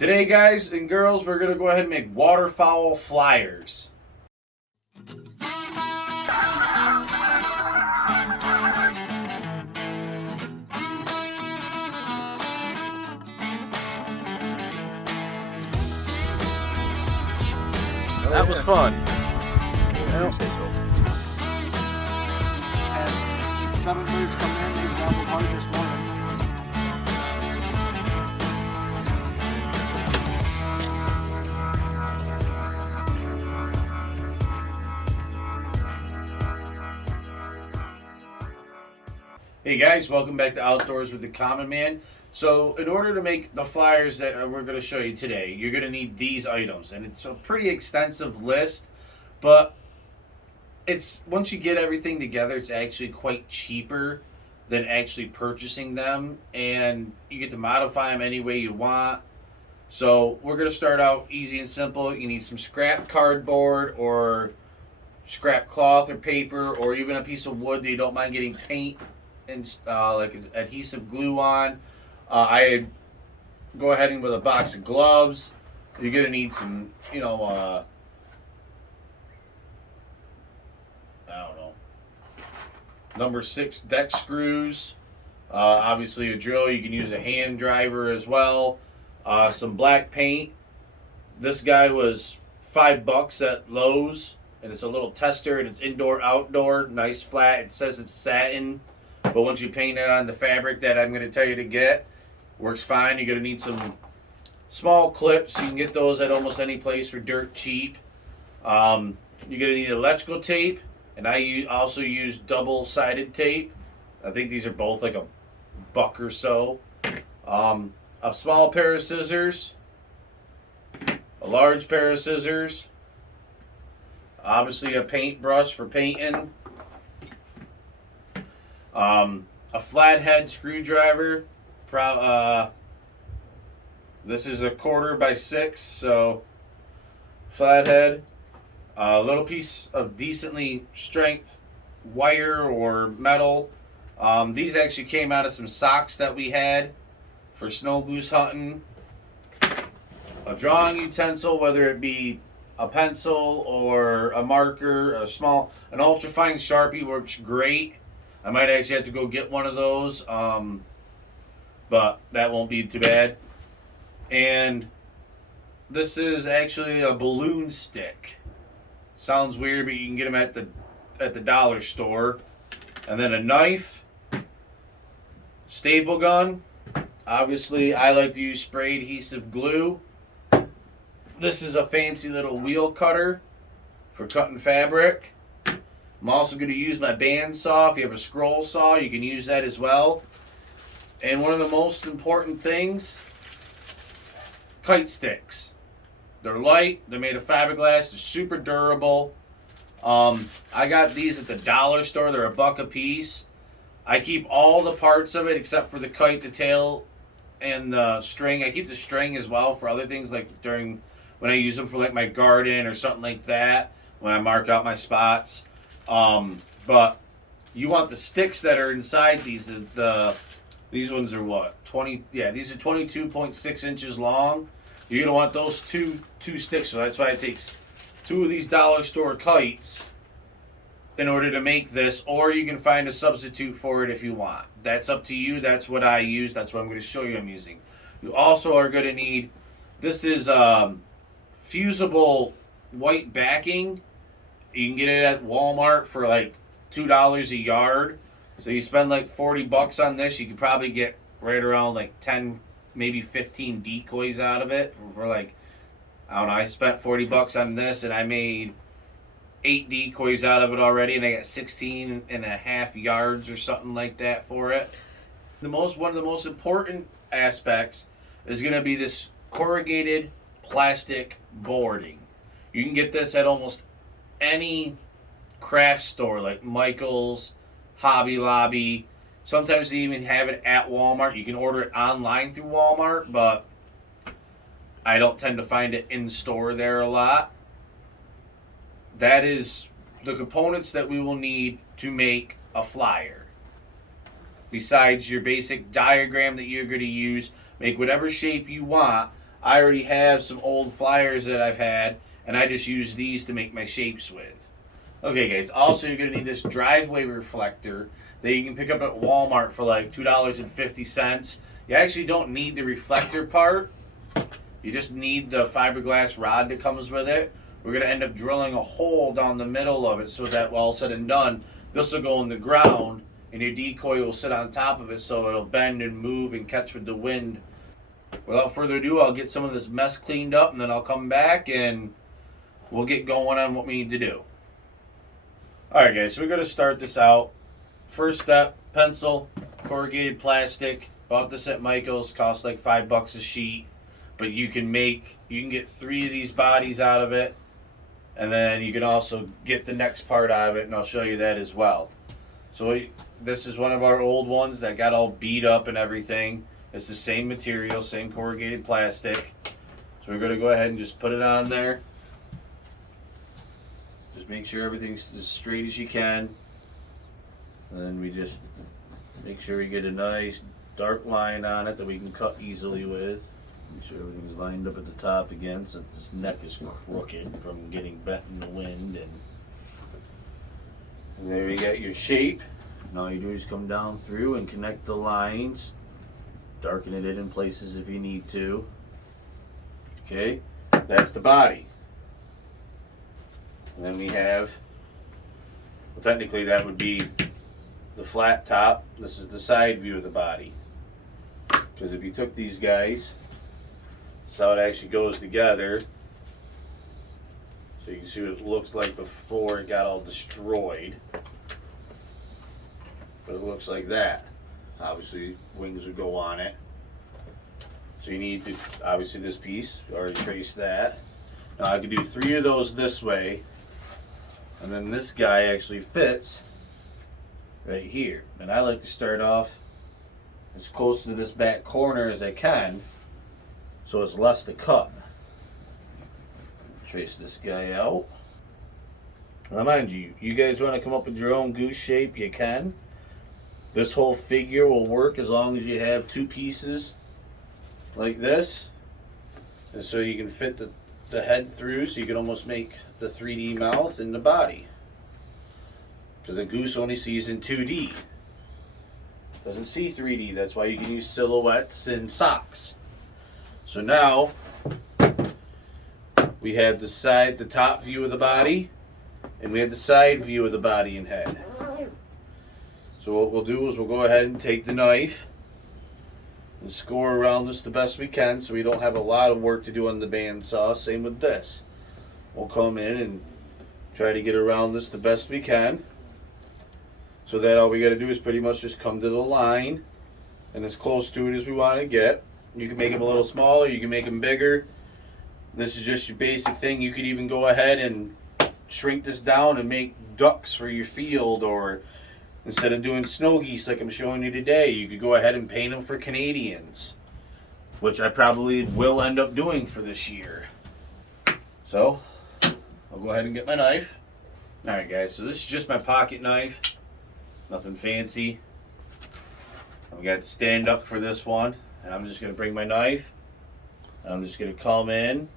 Today, guys and girls, we're going to go ahead and make waterfowl flyers. That was fun. And 7 birds come in, they gobbled hard this morning. Hey guys, welcome back to Outdoors with the Common Man. So in order to make the flyers that we're going to show you today, you're going to need these items. And it's a pretty extensive list, but it's once you get everything together, it's actually quite cheaper than actually purchasing them. And you get to modify them any way you want. So we're going to start out easy and simple. You need some scrap cardboard or scrap cloth or paper or even a piece of wood that you don't mind getting paint and like adhesive glue on. I go ahead and with a box of gloves. You're gonna need some, I don't know, number 6 deck screws. Obviously a drill. You can use a hand driver as well. Some black paint. This guy was $5 at Lowe's, and it's a little tester, and it's indoor, outdoor, nice flat. It says it's satin. But once you paint it on the fabric that I'm going to tell you to get, works fine. You're going to need some small clips. You can get those at almost any place for dirt cheap. You're going to need electrical tape, and I also use double-sided tape. I think these are both like $1 or so. A small pair of scissors, a large pair of scissors, obviously a paintbrush for painting. A flathead screwdriver. This is a 1/4 by 6, so flathead. A little piece of decently strength wire or metal. These actually came out of some socks that we had for snow goose hunting. A drawing utensil, whether it be a pencil or a marker, an ultrafine Sharpie works great. I might actually have to go get one of those, but that won't be too bad. And this is actually a balloon stick. Sounds weird, but you can get them at the dollar store. And then a knife, staple gun. Obviously, I like to use spray adhesive glue. This is a fancy little wheel cutter for cutting fabric. I'm also going to use my band saw. If you have a scroll saw, you can use that as well. And one of the most important things, kite sticks. They're light. They're made of fiberglass. They're super durable. I got these at the dollar store. They're $1 a piece. I keep all the parts of it except for the kite, the tail, and the string. I keep the string as well for other things, like when I use them for like my garden or something like that, when I mark out my spots. But you want the sticks that are inside these. These ones are what? 20? Yeah, these are 22.6 inches long. You're gonna want those two sticks. So that's why it takes 2 of these dollar store kites in order to make this. Or you can find a substitute for it if you want. That's up to you. That's what I use. That's what I'm going to show you I'm using. You also are going to need. This is fusible white backing. You can get it at Walmart for like $2 a yard. So you spend like $40 on this, you could probably get right around like 10, maybe 15 decoys out of it for like, I don't know, I spent $40 on this and I made 8 decoys out of it already, and I got 16.5 yards or something like that for it. One of the most important aspects is going to be this corrugated plastic boarding. You can get this at almost any craft store like Michael's, Hobby Lobby. Sometimes they even have it at Walmart. You can order it online through Walmart, but I don't tend to find it in store there a lot. That is the components that we will need to make a flyer. Besides your basic diagram that you're going to use, make whatever shape you want. I already have some old flyers that I've had, and I just use these to make my shapes with. Okay, guys, also you're going to need this driveway reflector that you can pick up at Walmart for like $2.50. You actually don't need the reflector part. You just need the fiberglass rod that comes with it. We're going to end up drilling a hole down the middle of it so that, all said and done, this will go in the ground and your decoy will sit on top of it so it'll bend and move and catch with the wind. Without further ado, I'll get some of this mess cleaned up and then I'll come back and we'll get going on what we need to do. Alright guys, so we're going to start this out. First step, pencil, corrugated plastic. Bought this at Michael's, cost like $5 a sheet. But you can get 3 of these bodies out of it. And then you can also get the next part out of it, and I'll show you that as well. So this is one of our old ones that got all beat up and everything. It's the same material, same corrugated plastic. So we're going to go ahead and just put it on there. Just make sure everything's as straight as you can. And then we just make sure we get a nice dark line on it that we can cut easily with. Make sure everything's lined up at the top again since this neck is crooked from getting bent in the wind. And there you got your shape. And all you do is come down through and connect the lines. Darken it in places if you need to. Okay, that's the body. And then we have, well, technically that would be the flat top. This is the side view of the body. Because if you took these guys, that's how it actually goes together. So you can see what it looks like before it got all destroyed. But it looks like that. Obviously, wings would go on it. So you need to, obviously this piece, already traced that. Now I could do 3 of those this way. And then this guy actually fits right here. And I like to start off as close to this back corner as I can, so it's less to cut. Trace this guy out. Now mind you, you guys want to come up with your own goose shape, you can. This whole figure will work as long as you have 2 pieces like this. And so you can fit the head through, so you can almost make the 3D mouth and the body. Because a goose only sees in 2D. Doesn't see 3D, that's why you can use silhouettes and socks. So now, we have the top view of the body, and we have the side view of the body and head. So what we'll do is we'll go ahead and take the knife and score around this the best we can so we don't have a lot of work to do on the bandsaw. Same with this. We'll come in and try to get around this the best we can. So that all we got to do is pretty much just come to the line and as close to it as we want to get. You can make them a little smaller, you can make them bigger. This is just your basic thing. You could even go ahead and shrink this down and make ducks for your field, or instead of doing snow geese like I'm showing you today, you could go ahead and paint them for Canadians, which I probably will end up doing for this year. So, I'll go ahead and get my knife. Alright guys, so this is just my pocket knife. Nothing fancy. I've got to stand up for this one, and I'm just going to bring my knife, and I'm just going to come in.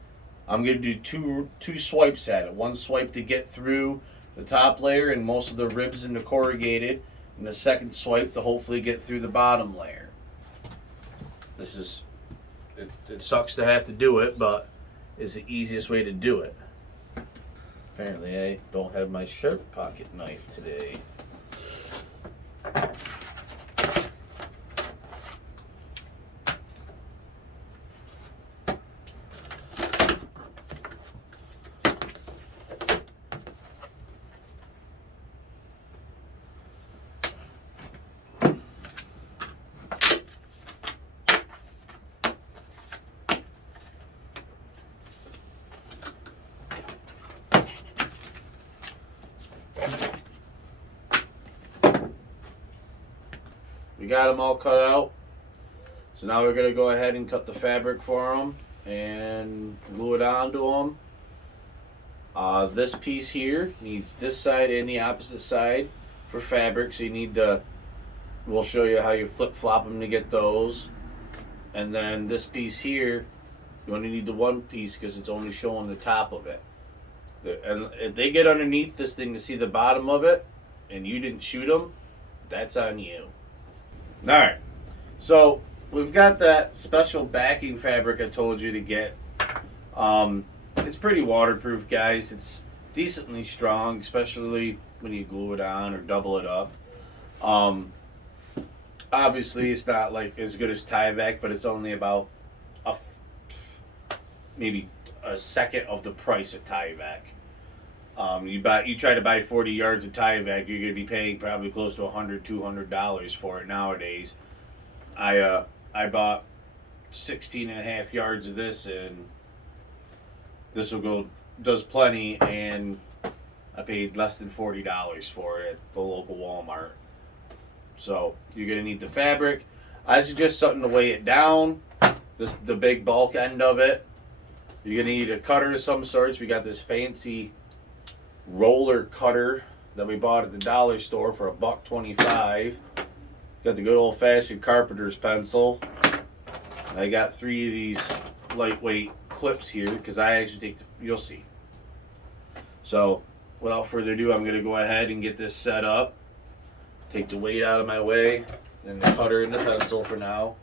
I'm going to do two swipes at it. One swipe to get through the top layer and most of the ribs and the corrugated, and the second swipe to hopefully get through the bottom layer. This is, it sucks to have to do it, but it's the easiest way to do it. Apparently I don't have my sharp pocket knife today. We got them all cut out. So now we're going to go ahead and cut the fabric for them and glue it onto them. This piece here needs this side and the opposite side for fabric. So you need to, we'll show you how you flip-flop them to get those. And then this piece here You only need the one piece because it's only showing the top of it. And if they get underneath this thing to see the bottom of it, and you didn't shoot them, that's on you. All right. So we've got that special backing fabric I told you to get. It's pretty waterproof, guys. It's decently strong, especially when you glue it on or double it up. Obviously, it's not like as good as Tyvek, but it's only about maybe a second of the price of Tyvek. You try to buy 40 yards of Tyvek, you're going to be paying probably close to $100, $200 for it nowadays. I bought 16 and a half yards of this, and this does plenty, and I paid less than $40 for it at the local Walmart. So you're going to need the fabric. I suggest something to weigh it down, the big bulk end of it. You're going to need a cutter of some sorts. We got this fancy roller cutter that we bought at the dollar store for $1.25. Got the good old-fashioned carpenter's pencil. I got 3 of these lightweight clips here because I actually you'll see. So without further ado, I'm going to go ahead and get this set up. Take the weight out of my way, and the cutter and the pencil for now.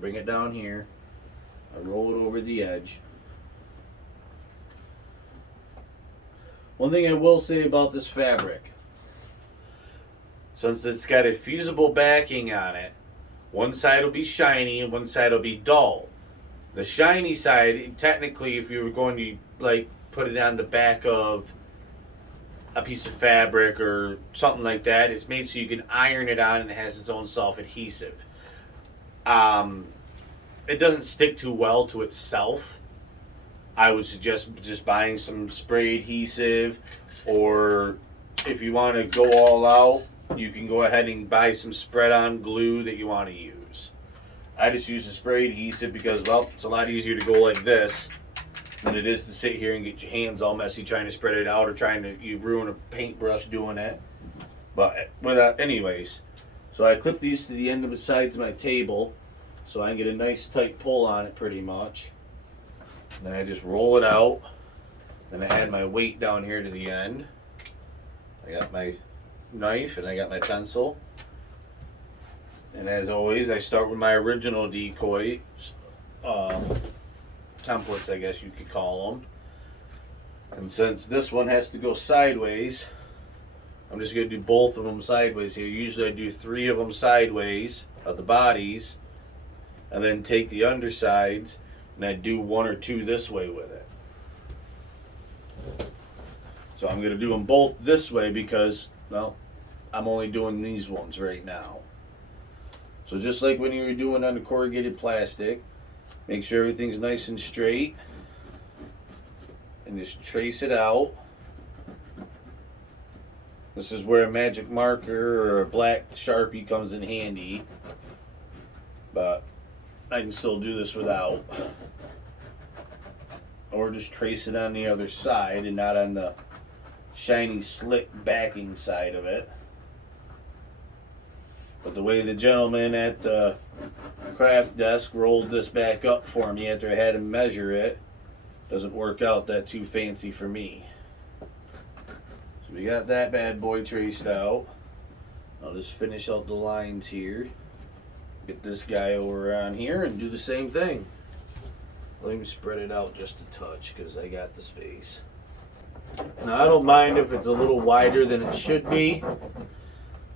Bring it down here. I roll it over the edge. One thing I will say about this fabric, since it's got a fusible backing on it, one side will be shiny and one side will be dull. The shiny side, technically, if you were going to like put it on the back of a piece of fabric or something like that, it's made so you can iron it on and it has its own self-adhesive. It doesn't stick too well to itself. I would suggest just buying some spray adhesive, or if you want to go all out, you can go ahead and buy some spread-on glue that you want to use. I just use the spray adhesive because, well, it's a lot easier to go like this than it is to sit here and get your hands all messy trying to spread it out or trying to you ruin a paintbrush doing it. But anyways, so I clip these to the end of the sides of my table so I can get a nice tight pull on it pretty much. Then I just roll it out. Then I add my weight down here to the end. I got my knife and I got my pencil. And as always, I start with my original decoy templates, I guess you could call them. And since this one has to go sideways, I'm just going to do both of them sideways here. Usually I do 3 of them sideways of the bodies, and then take the undersides and I do 1 or 2 this way with it. So I'm going to do them both this way because, well, I'm only doing these ones right now. So just like when you were doing on the corrugated plastic, make sure everything's nice and straight and just trace it out. This is where a magic marker or a black Sharpie comes in handy, but I can still do this without. Or just trace it on the other side and not on the shiny slick backing side of it. But the way the gentleman at the craft desk rolled this back up for me after I had him measure it doesn't work out that too fancy for me. So we got that bad boy traced out. I'll just finish out the lines here. Get this guy over on here and do the same thing. Let me spread it out just a touch because I got the space. Now I don't mind if it's a little wider than it should be,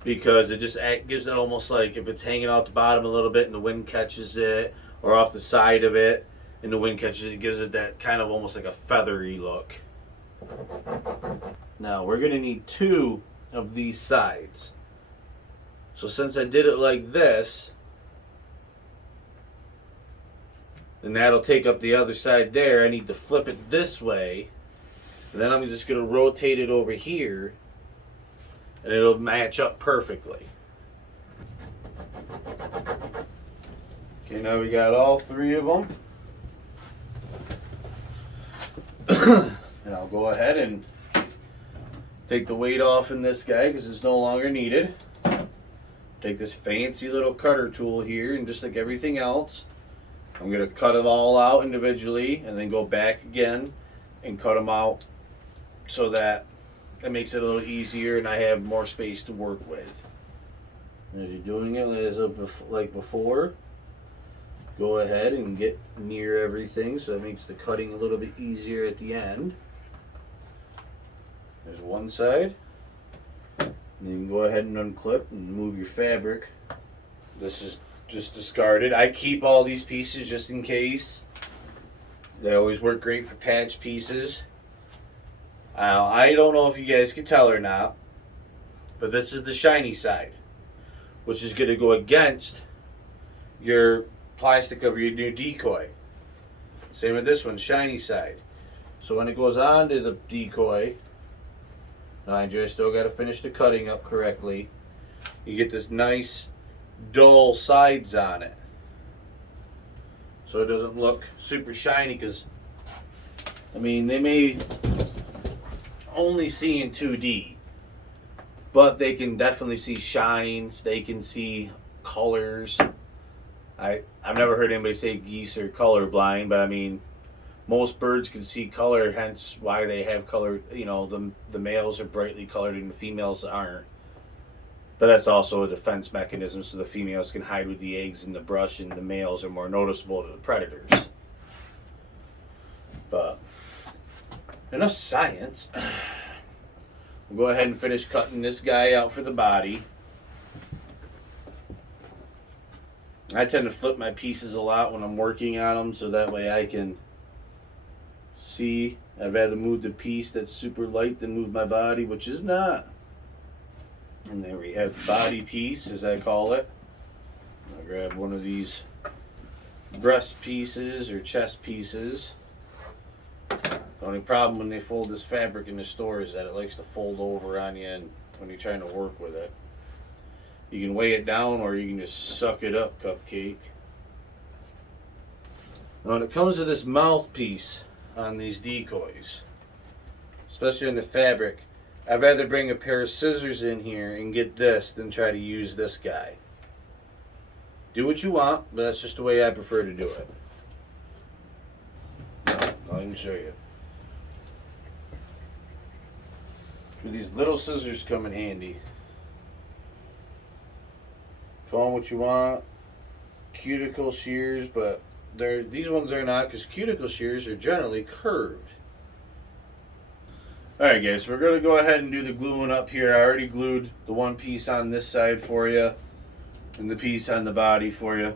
because it just gives it almost like if it's hanging out the bottom a little bit and the wind catches it, or off the side of it and the wind catches it, it gives it that kind of almost like a feathery look. Now we're going to need 2 of these sides. So since I did it like this, and that'll take up the other side there, I need to flip it this way. And then I'm just going to rotate it over here, and it'll match up perfectly. Okay, now we got all 3 of them. And I'll go ahead and take the weight off in this guy because it's no longer needed. Take this fancy little cutter tool here, and just like everything else, I'm going to cut them all out individually and then go back again and cut them out so that it makes it a little easier and I have more space to work with. As you're doing it like before, go ahead and get near everything so it makes the cutting a little bit easier at the end. There's one side. And you can go ahead and unclip and move your fabric. This is just discarded. I keep all these pieces just in case. They always work great for patch pieces. I don't know if you guys can tell or not, but this is the shiny side, which is going to go against your plastic of your new decoy. Same with this one, shiny side. So when it goes onto the decoy, mind you, I still got to finish the cutting up correctly. You get this nice dull sides on it, so it doesn't look super shiny. Because I mean, they may only see in 2D, but they can definitely see shines. They can see colors. I've never heard anybody say geese are colorblind, but I mean, most birds can see color, hence why they have color. You know, the males are brightly colored and the females aren't. But that's also a defense mechanism, so the females can hide with the eggs in the brush and the males are more noticeable to the predators. But enough science. We'll go ahead and finish cutting this guy out for the body. I tend to flip my pieces a lot when I'm working on them, so that way I can see. I'd rather move the piece that's super light than move my body, which is not. And there we have the body piece, as I call it. I'll grab one of these breast pieces or chest pieces. The only problem when they fold this fabric in the store is that it likes to fold over on you and when you're trying to work with it. You can weigh it down or you can just suck it up, cupcake. Now when it comes to this mouthpiece on these decoys, especially in the fabric, I'd rather bring a pair of scissors in here and get this than try to use this guy. Do what you want, but that's just the way I prefer to do it. I'll even show you. These little scissors come in handy. Call them what you want. Cuticle shears, but these ones are not, because cuticle shears are generally curved. Alright guys, so we're going to go ahead and do the gluing up here. I already glued the one piece on this side for you and the piece on the body for you.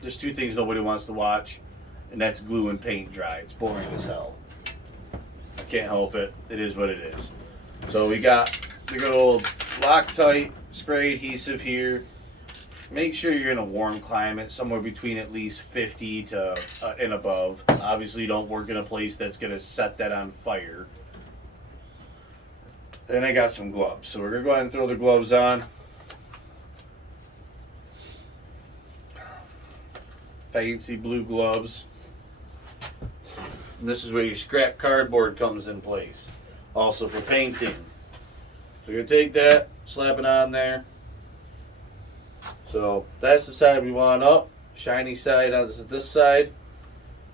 There's two things nobody wants to watch, and that's glue and paint dry. It's boring as hell. I can't help it. It is what it is. So we got the good old Loctite spray adhesive here. Make sure you're in a warm climate, somewhere between at least 50 to and above. Obviously, you don't work in a place that's going to set that on fire. Then I got some gloves. So we're going to go ahead and throw the gloves on. Fancy blue gloves. And this is where your scrap cardboard comes in place. Also for painting. So you're going to take that, slap it on there. So that's the side we want up. Shiny side on this side.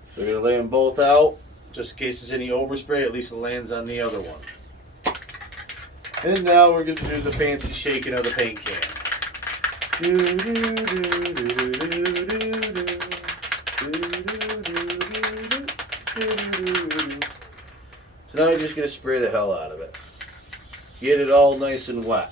So we're going to lay them both out. Just in case there's any overspray, at least it lands on the other one. And now we're going to do the fancy shaking of the paint can. So now you're just going to spray the hell out of it. Get it all nice and wet.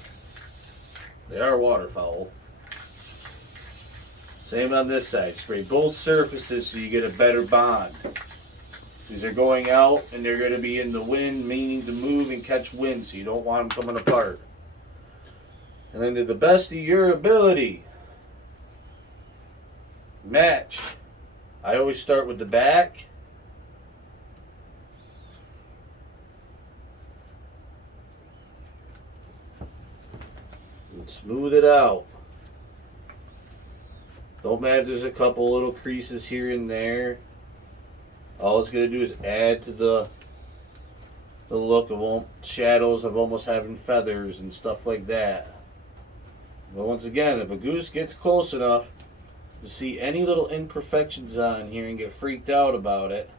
They are waterfowl. Same on this side. Spray both surfaces so you get a better bond. These are going out and they're going to be in the wind, meaning to move and catch wind, so you don't want them coming apart. And then to the best of your ability, match. I always start with the back. And smooth it out. Don't matter if there's a couple little creases here and there. All it's going to do is add to the look of shadows of almost having feathers and stuff like that. But once again, if a goose gets close enough, to see any little imperfections on here and get freaked out about it,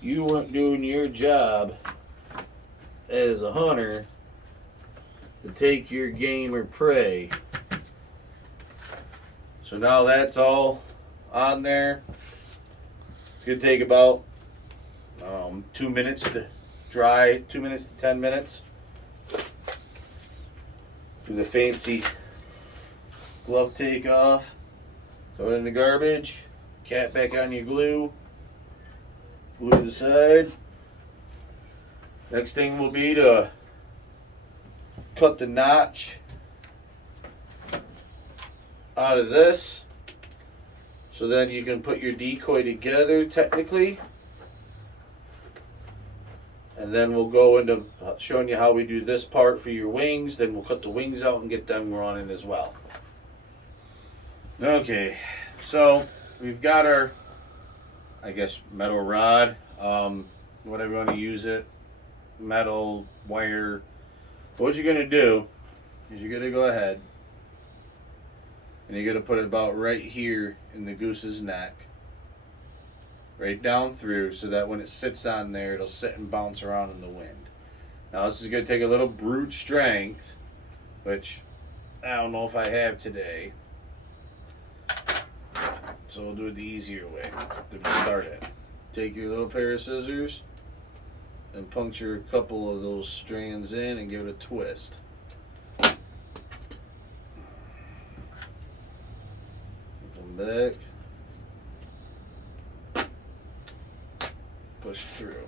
you weren't doing your job as a hunter to take your game or prey. So now that's all on there. It's going to take about 2 minutes to dry, 2 minutes to 10 minutes. Do the fancy glove take off, throw it in the garbage, cap back on your glue, glue to the side. Next thing will be to cut the notch out of this, so then you can put your decoy together technically. And then we'll go into showing you how we do this part for your wings. Then we'll cut the wings out and get them running as well. Okay, so we've got our, I guess, metal rod, whatever you want to use it, metal, wire. What you're going to do is you're going to go ahead and you're going to put it about right here in the goose's neck. Right down through, so that when it sits on there, it'll sit and bounce around in the wind. Now this is going to take a little brute strength, which I don't know if I have today. So we'll do it the easier way to start it. Take your little pair of scissors and puncture a couple of those strands in and give it a twist. Come back. Push through.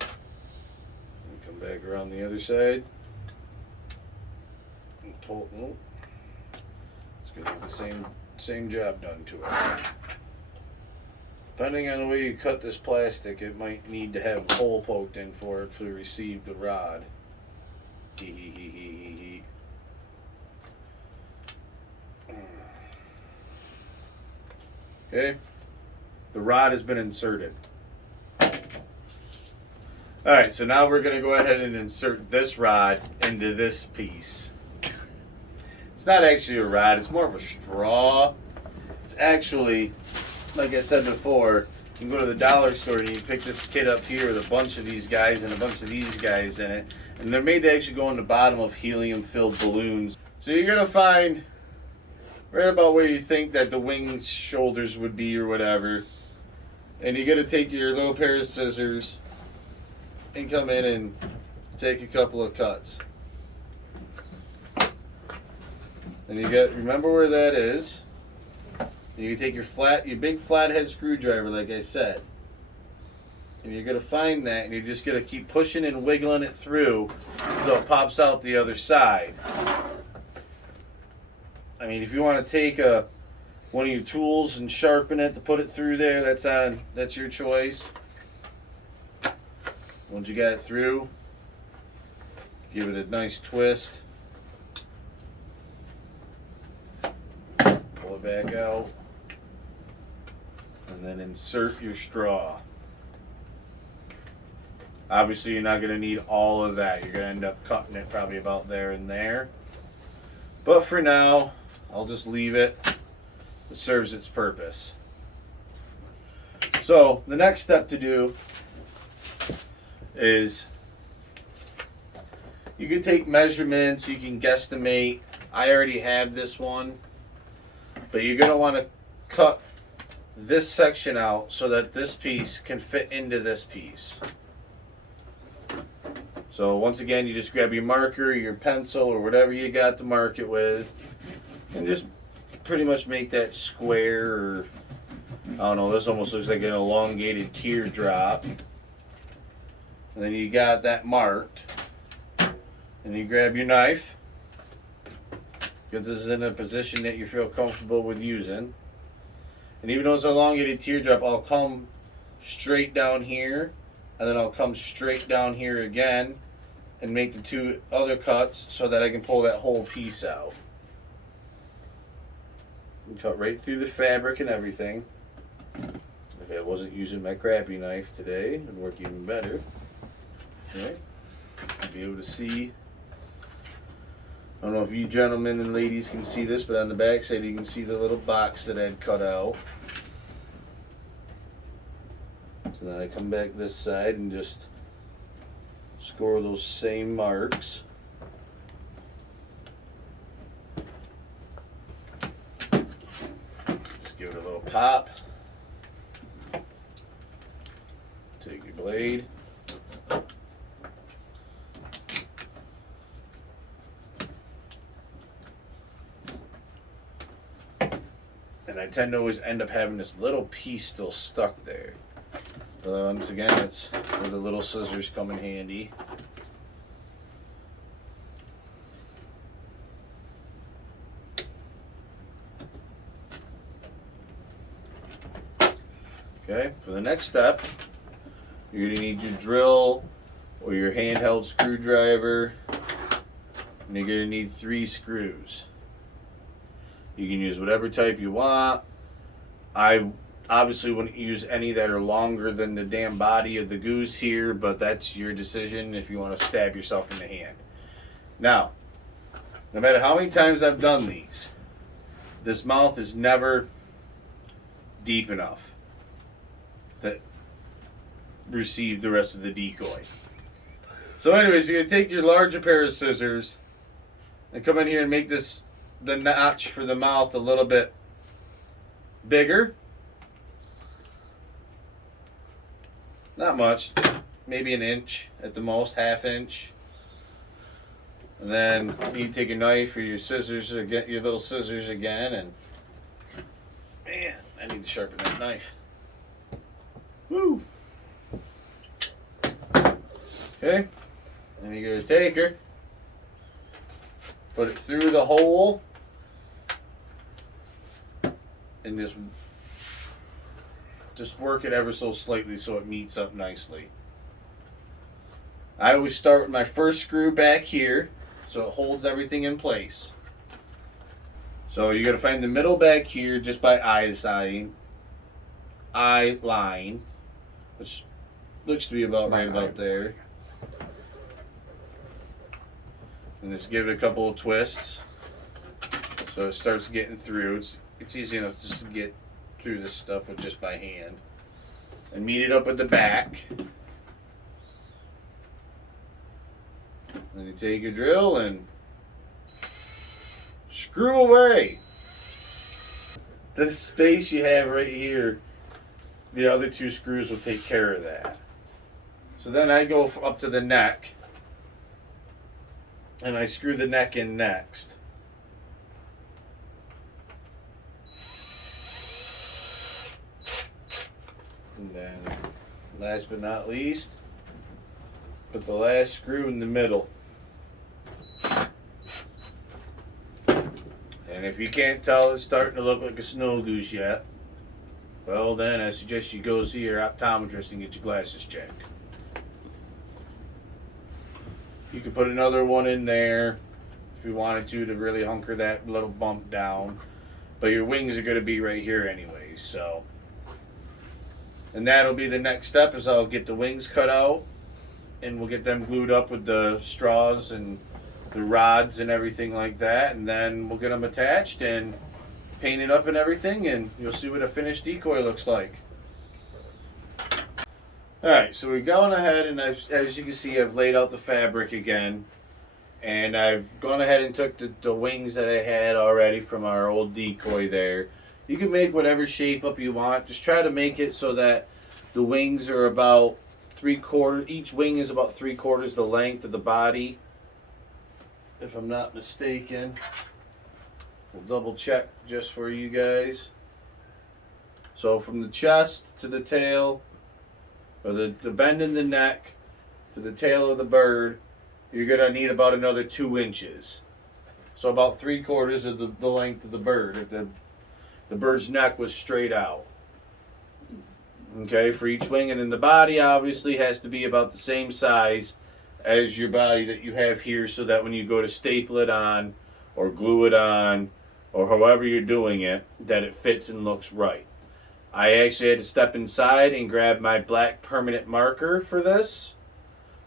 And come back around the other side. And pull. Oh, it's gonna get the same job done to it. Depending on the way you cut this plastic, it might need to have a hole poked in for it to receive the rod. Hee hee hee hee hee. Okay. The rod has been inserted. Alright, so now we're going to go ahead and insert this rod into this piece. It's not actually a rod, it's more of a straw. It's actually, like I said before, you can go to the dollar store and you can pick this kit up here with a bunch of these guys and a bunch of these guys in it. And they're made to actually go in the bottom of helium-filled balloons. So you're going to find right about where you think that the wing shoulders would be or whatever. And you're going to take your little pair of scissors and come in and take a couple of cuts. And you got, remember where that is. And you take your big flathead screwdriver, like I said. And you're going to find that, and you're just going to keep pushing and wiggling it through until it pops out the other side. I mean, if you want to take one of your tools and sharpen it to put it through there, that's your choice. Once you got it through, give it a nice twist. Pull it back out. And then insert your straw. Obviously, you're not going to need all of that. You're going to end up cutting it probably about there and there. But for now, I'll just leave it. It serves its purpose. So the next step to do is you can take measurements, you can guesstimate. I already have this one, but you're going to want to cut this section out so that this piece can fit into this piece. So once again, you just grab your marker, your pencil, or whatever you got to mark it with, and just pretty much make that square, or I don't know, this almost looks like an elongated teardrop. And then you got that marked. And you grab your knife. Get this in a position that you feel comfortable with using. And even though it's an elongated teardrop, I'll come straight down here, and then I'll come straight down here again and make the two other cuts so that I can pull that whole piece out. And cut right through the fabric and everything. If I wasn't using my crappy knife today, it would work even better. Okay. Be able to see I don't know if you gentlemen and ladies can see this, but on the back side you can see the little box that I'd cut out. So then I come back this side and just score those same marks. Just give it a little pop. Take your blade. And I tend to always end up having this little piece still stuck there. Once again, that's where the little scissors come in handy. Okay, for the next step, you're going to need your drill or your handheld screwdriver, and you're going to need 3 screws. You can use whatever type you want. I obviously wouldn't use any that are longer than the damn body of the goose here, but that's your decision if you want to stab yourself in the hand. Now, no matter how many times I've done these, this mouth is never deep enough to receive the rest of the decoy. So anyways, you're going to take your larger pair of scissors and come in here and make the notch for the mouth a little bit bigger. Not much, maybe an inch at the most, half inch. And then you take a knife or your scissors, or get your little scissors again, and man, I need to sharpen that knife. Woo! Okay, then you go to take her, put it through the hole, and just work it ever so slightly so it meets up nicely. I always start with my first screw back here so it holds everything in place. So you got to find the middle back here just by eye line, which looks to be about right about there. And just give it a couple of twists so it starts getting through. It's easy enough just to get through this stuff with just by hand. And meet it up at the back. Then you take your drill and screw away. This space you have right here, the other 2 screws will take care of that. So then I go up to the neck and I screw the neck in next. And then, last but not least, put the last screw in the middle. And if you can't tell it's starting to look like a snow goose yet, well then I suggest you go see your optometrist and get your glasses checked. You could put another one in there if you wanted to really hunker that little bump down. But your wings are going to be right here anyways, so. And that'll be the next step, is I'll get the wings cut out and we'll get them glued up with the straws and the rods and everything like that, and then we'll get them attached and painted up and everything, and you'll see what a finished decoy looks like. Alright, so we're going ahead and as you can see, I've laid out the fabric again, and I've gone ahead and took the wings that I had already from our old decoy there. You can make whatever shape up you want. Just try to make it so that the wings are about 3/4, each wing is about 3/4 the length of the body, if I'm not mistaken. We'll double check just for you guys. So from the chest to the tail, or the bend in the neck to the tail of the bird, you're gonna need about another 2 inches. So about 3/4 of the length of the bird, if the bird's neck was straight out. Okay, for each wing, and then the body obviously has to be about the same size as your body that you have here, so that when you go to staple it on or glue it on or however you're doing it, that it fits and looks right. I actually had to step inside and grab my black permanent marker for this,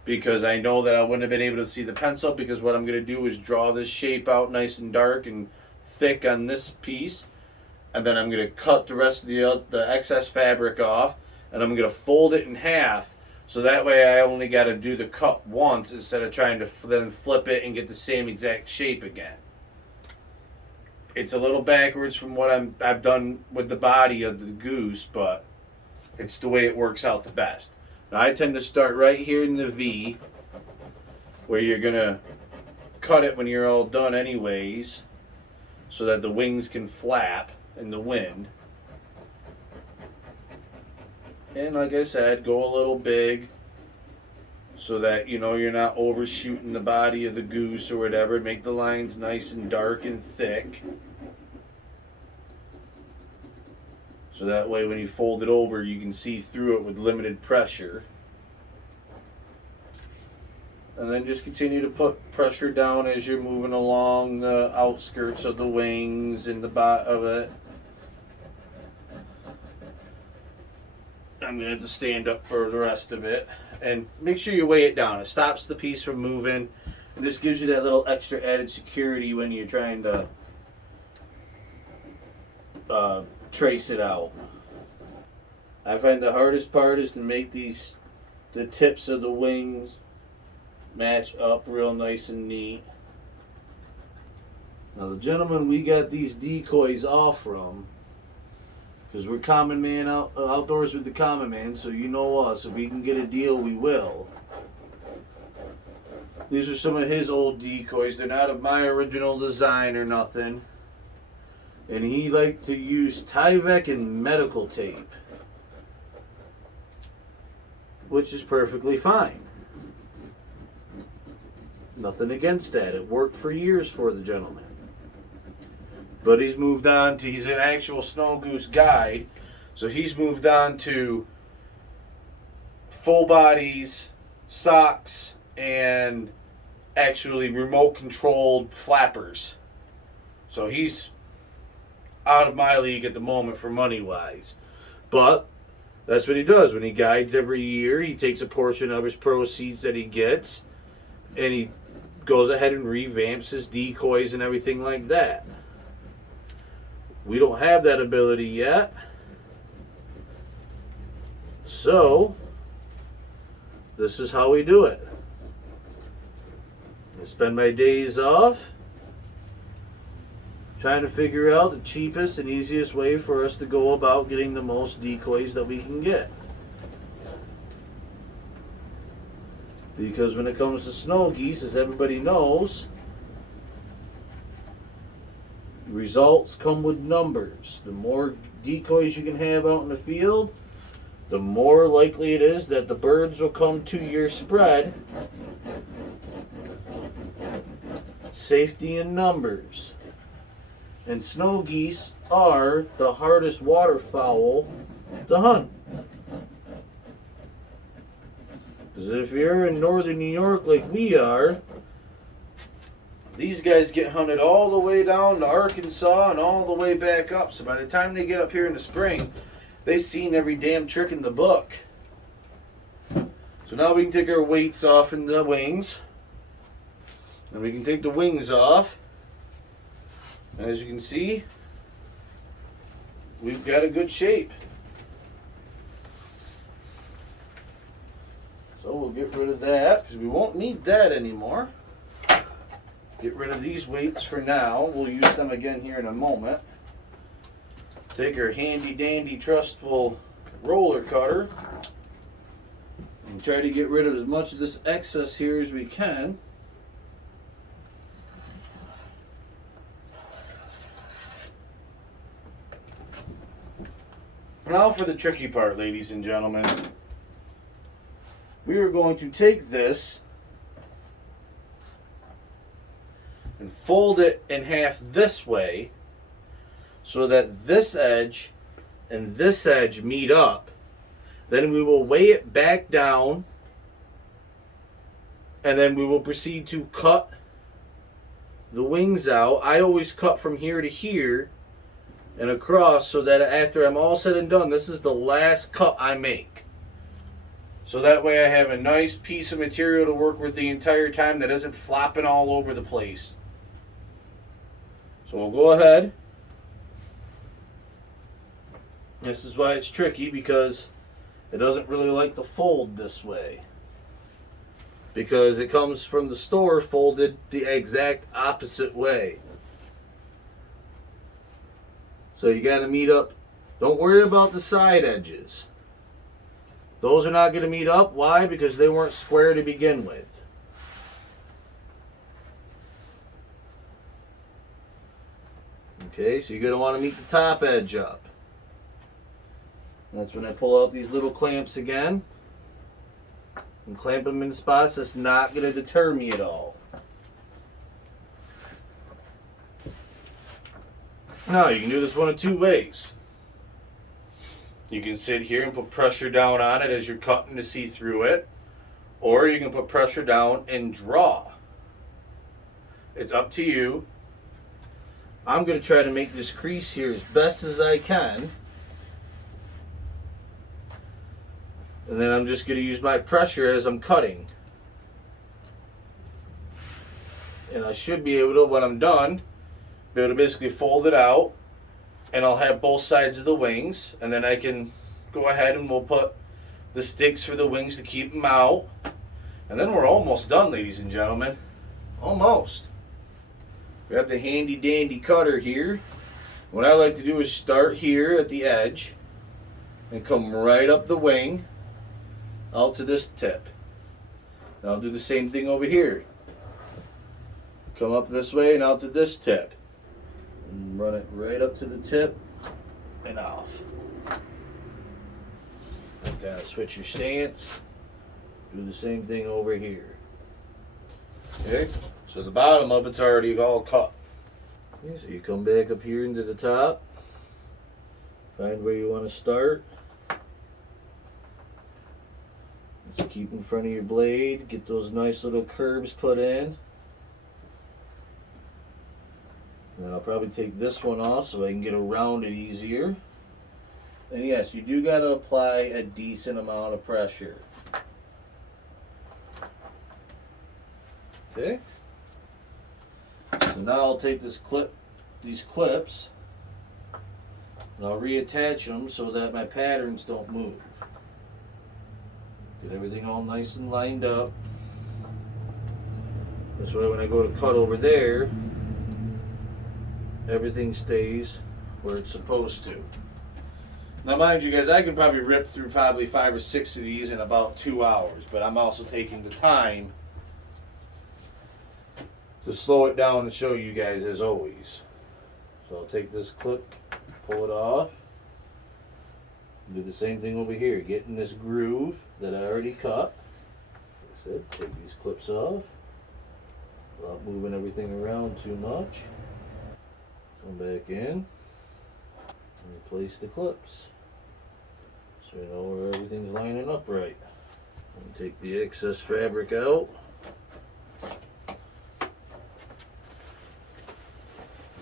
because I know that I wouldn't have been able to see the pencil, because what I'm going to do is draw this shape out nice and dark and thick on this piece, and then I'm going to cut the rest of the excess fabric off, and I'm going to fold it in half, so that way I only got to do the cut once instead of trying to then flip it and get the same exact shape again. It's a little backwards from what I've done with the body of the Goose, but it's the way it works out the best. Now I tend to start right here in the V, where you're going to cut it when you're all done anyways, so that the wings can flap in the wind. And like I said, go a little big, so that you're not overshooting the body of the goose or whatever. Make the lines nice and dark and thick, so that way when you fold it over you can see through it with limited pressure. And then just continue to put pressure down as you're moving along the outskirts of the wings and the bottom of it. I'm going to have to stand up for the rest of it. And make sure you weigh it down. It stops the piece from moving. And this gives you that little extra added security when you're trying to trace it out. I find the hardest part is to make the tips of the wings match up real nice and neat. Now the gentleman we got these decoys off from, because we're common man outdoors with the common man, so you know us. If we can get a deal, we will. These are some of his old decoys. They're not of my original design or nothing. And he liked to use Tyvek and medical tape, which is perfectly fine. Nothing against that. It worked for years for the gentleman. But he's moved on to, he's an actual snow goose guide, so he's moved on to full bodies, socks, and actually remote controlled flappers. So he's out of my league at the moment for money wise. But that's what he does. When he guides every year, he takes a portion of his proceeds that he gets and he goes ahead and revamps his decoys and everything like that. We don't have that ability yet. So, this is how we do it. I spend my days off trying to figure out the cheapest and easiest way for us to go about getting the most decoys that we can get. Because when it comes to snow geese, as everybody knows, results come with numbers. The more decoys you can have out in the field, the more likely it is that the birds will come to your spread. Safety in numbers. And snow geese are the hardest waterfowl to hunt. Because if you're in northern New York like we are, these guys get hunted all the way down to Arkansas and all the way back up. So by the time they get up here in the spring, they've seen every damn trick in the book. So now we can take our weights off in the wings. And we can take the wings off. And as you can see, we've got a good shape. So we'll get rid of that because we won't need that anymore. Get rid of these weights for now. We'll use them again here in a moment. Take our handy dandy trustful roller cutter and try to get rid of as much of this excess here as we can. Now for the tricky part, ladies and gentlemen. We are going to take this and fold it in half this way so that this edge and this edge meet up. Then we will weigh it back down and then we will proceed to cut the wings out. I always cut from here to here and across so that after I'm all said and done, this is the last cut I make. So that way I have a nice piece of material to work with the entire time that isn't flopping all over the place. So we'll go ahead. This is why it's tricky, because it doesn't really like to fold this way. Because it comes from the store folded the exact opposite way. So you got to meet up. Don't worry about the side edges. Those are not going to meet up. Why? Because they weren't square to begin with. Okay, so you're going to want to meet the top edge up. That's when I pull out these little clamps again and clamp them in spots. That's not going to deter me at all. Now, you can do this one of two ways. You can sit here and put pressure down on it as you're cutting to see through it, or you can put pressure down and draw. It's up to you. I'm going to try to make this crease here as best as I can. And then I'm just going to use my pressure as I'm cutting. And I should be able to, when I'm done, be able to basically fold it out. And I'll have both sides of the wings. And then I can go ahead and we'll put the sticks for the wings to keep them out. And then we're almost done, ladies and gentlemen. Almost. Grab the handy dandy cutter here. What I like to do is start here at the edge and come right up the wing out to this tip. And I'll do the same thing over here. Come up this way and out to this tip. And run it right up to the tip and off. And kind of switch your stance. Do the same thing over here. Okay, so the bottom of it's already all cut. Okay, so you come back up here into the top. Find where you want to start. Just keep in front of your blade. Get those nice little curves put in. And then I'll probably take this one off so I can get around it easier. And yes, you do got to apply a decent amount of pressure. Okay. So now I'll take these clips, and I'll reattach them so that my patterns don't move. Get everything all nice and lined up. This way when I go to cut over there, everything stays where it's supposed to. Now mind you guys, I can probably rip through probably 5 or 6 of these in about 2 hours, but I'm also taking the time to slow it down and show you guys as always. So I'll take this clip, pull it off, do the same thing over here, get in this groove that I already cut. Like I said, take these clips off without moving everything around too much. Come back in and replace the clips so you know where everything's lining up right. And take the excess fabric out.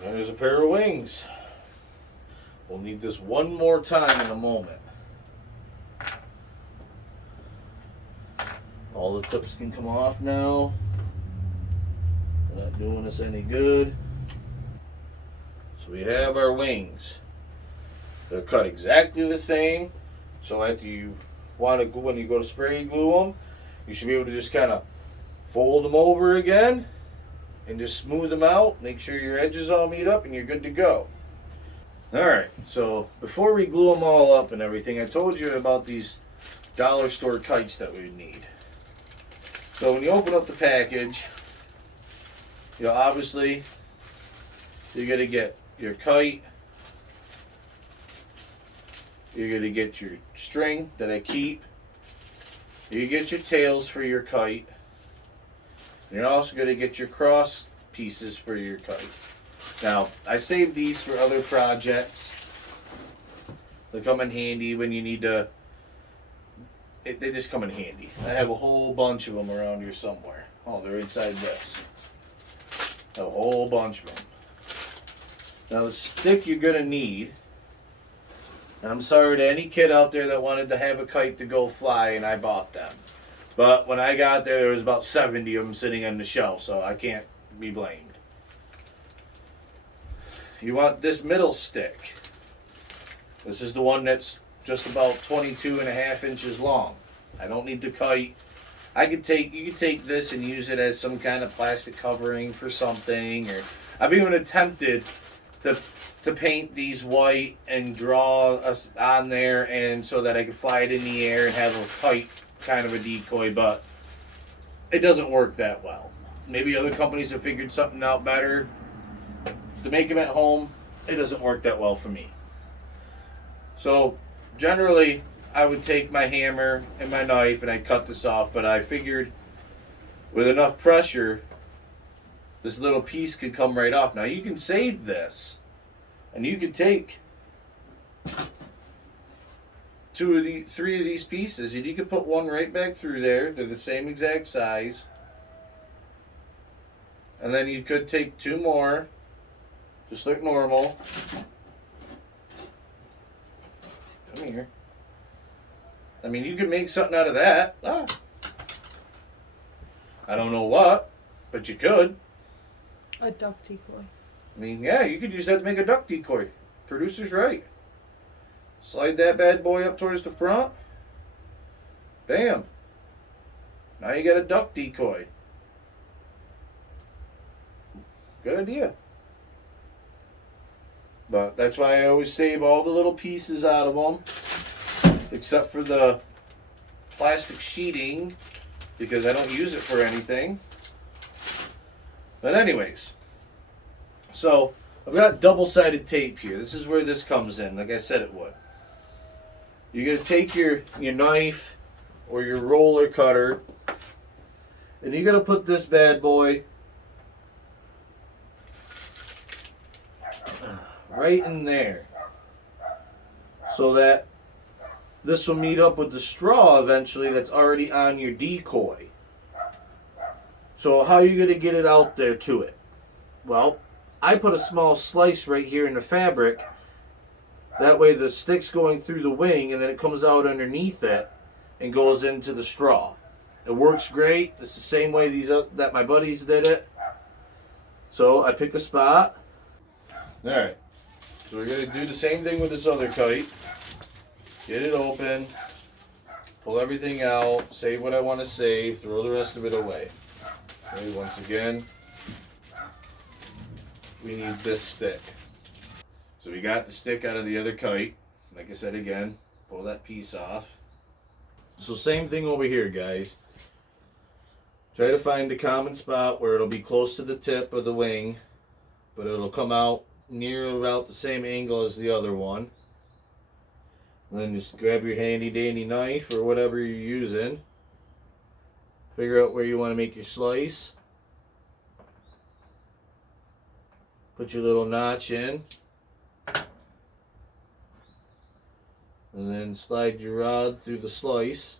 There's a pair of wings. We'll need this one more time in a moment. All the clips can come off now. They're not doing us any good. So we have our wings. They're cut exactly the same. So after you want to go, when you go to spray glue them, you should be able to just kind of fold them over again and just smooth them out. Make sure your edges all meet up and you're good to go. Alright, so before we glue them all up and everything, I told you about these dollar store kites that we would need. So when you open up the package, you know, obviously you're going to get your kite, you're going to get your string that I keep, you get your tails for your kite, and you're also going to get your cross pieces for your kite. Now, I saved these for other projects. They come in handy when you need to, they just come in handy. I have a whole bunch of them around here somewhere. Oh, they're inside this. A whole bunch of them. Now the stick you're going to need And I'm sorry to any kid out there that wanted to have a kite to go fly, and I bought them. But when I got there was about 70 of them sitting on the shelf, so I can't be blamed. You want this middle stick. This is the one that's just about 22.5 inches long. I don't need the kite. You could take this and use it as some kind of plastic covering for something, or I've even attempted to paint these white and draw us on there, and so that I could fly it in the air and have a kite kind of a decoy, but it doesn't work that well. Maybe other companies have figured something out better. To make them at home, it doesn't work that well for me. So generally, I would take my hammer and my knife and I'd cut this off, but I figured with enough pressure, this little piece could come right off. Now you can save this, and you can take three of these pieces, and you can put one right back through there. They're the same exact size. And then you could take two more, just like normal. Come here. I mean, you could make something out of that. Ah. I don't know what, but you could. A duck decoy. I mean, yeah, you could use that to make a duck decoy. Producer's right. Slide that bad boy up towards the front. Bam. Now you got a duck decoy. Good idea. But that's why I always save all the little pieces out of them, except for the plastic sheeting, because I don't use it for anything. But anyways, so I've got double-sided tape here. This is where this comes in, like I said it would. You're going to take your knife or your roller cutter, and you're going to put this bad boy right in there, so that this will meet up with the straw eventually that's already on your decoy. So how are you going to get it out there to it? Well, I put a small slice right here in the fabric. That way the stick's going through the wing, and then it comes out underneath it and goes into the straw. It works great. It's the same way that my buddies did it. So I pick a spot. Alright. So we're going to do the same thing with this other kite. Get it open. Pull everything out. Save what I want to save. Throw the rest of it away. Okay, once again, we need this stick. So we got the stick out of the other kite. Like I said again, pull that piece off. So same thing over here, guys. Try to find a common spot where it'll be close to the tip of the wing, but it'll come out near about the same angle as the other one. And then just grab your handy dandy knife or whatever you're using. Figure out where you want to make your slice. Put your little notch in. And then slide your rod through the slice.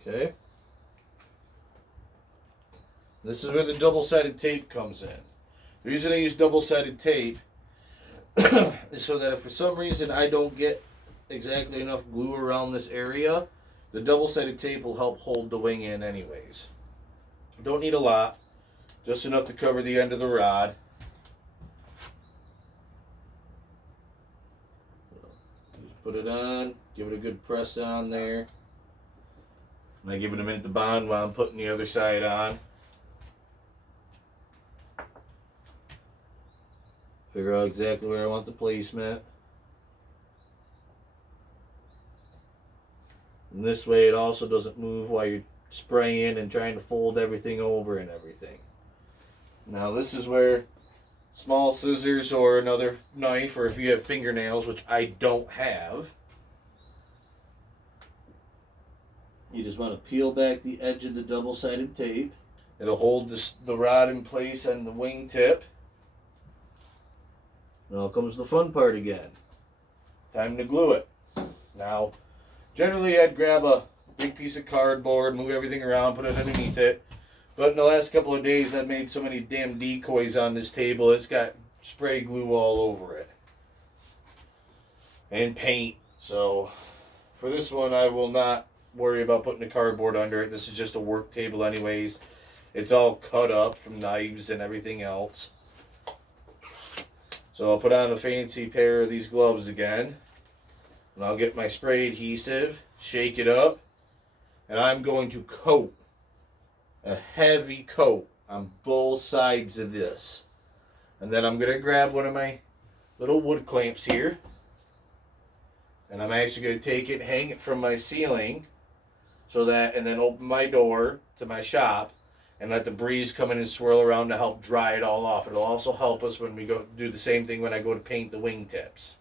Okay. This is where the double-sided tape comes in. The reason I use double-sided tape is so that if for some reason I don't get exactly enough glue around this area, the double-sided tape will help hold the wing in anyways. Don't need a lot, just enough to cover the end of the rod. Just put it on, give it a good press on there. And I give it a minute to bond while I'm putting the other side on. Figure out exactly where I want the placement. And this way it also doesn't move while you're spraying and trying to fold everything over and everything. Now this is where small scissors or another knife, or if you have fingernails, which I don't have, you just want to peel back the edge of the double-sided tape. It'll hold the rod in place on the wing tip. Now comes the fun part again. Time to glue it. Now, generally I'd grab a big piece of cardboard, move everything around, put it underneath it. But in the last couple of days I've made so many damn decoys on this table, it's got spray glue all over it. And paint. So for this one, I will not worry about putting the cardboard under it. This is just a work table anyways. It's all cut up from knives and everything else. So I'll put on a fancy pair of these gloves again. And I'll get my spray adhesive, shake it up, and I'm going to coat a heavy coat on both sides of this. And then I'm going to grab one of my little wood clamps here. And I'm actually going to take it, hang it from my ceiling, so that, and then open my door to my shop and let the breeze come in and swirl around to help dry it all off. It'll also help us when we go do the same thing when I go to paint the wingtips.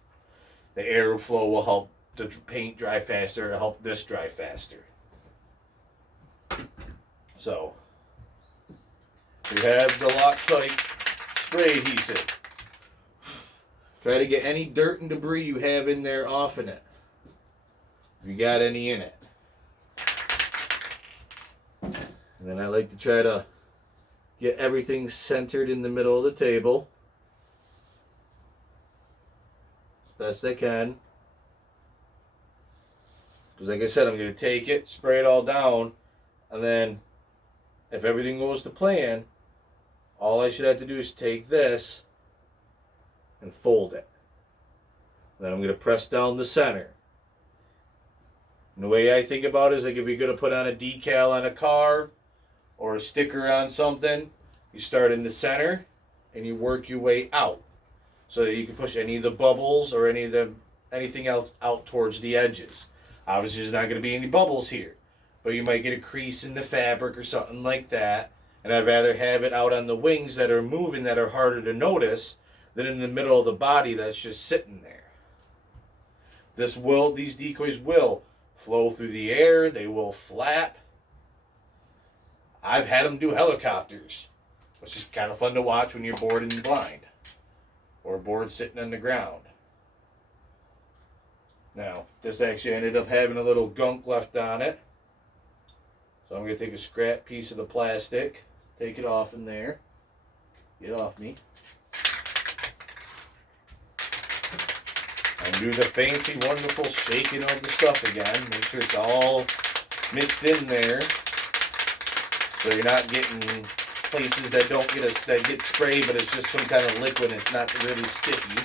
The airflow will help the paint dry faster. It'll help this dry faster. So, we have the Loctite spray adhesive. Try to get any dirt and debris you have in there off in it. If you got any in it. And then I like to try to get everything centered in the middle of the table. As best I can. Because like I said, I'm going to take it, spray it all down, and then if everything goes to plan, all I should have to do is take this and fold it. Then I'm going to press down the center. And the way I think about it is like if you're going to put on a decal on a car or a sticker on something, you start in the center and you work your way out so that you can push any of the bubbles or anything else out towards the edges. Obviously there's not going to be any bubbles here, but you might get a crease in the fabric or something like that, and I'd rather have it out on the wings that are moving, that are harder to notice, than in the middle of the body that's just sitting there. These decoys will flow through the air, they will flap. I've had them do helicopters, which is kind of fun to watch when you're bored and blind, or bored sitting on the ground. Now, this actually ended up having a little gunk left on it, so I'm going to take a scrap piece of the plastic, take it off in there, get off me, and do the fancy, wonderful shaking of the stuff again. Make sure it's all mixed in there, so you're not getting places that that get sprayed, but it's just some kind of liquid and it's not really sticky.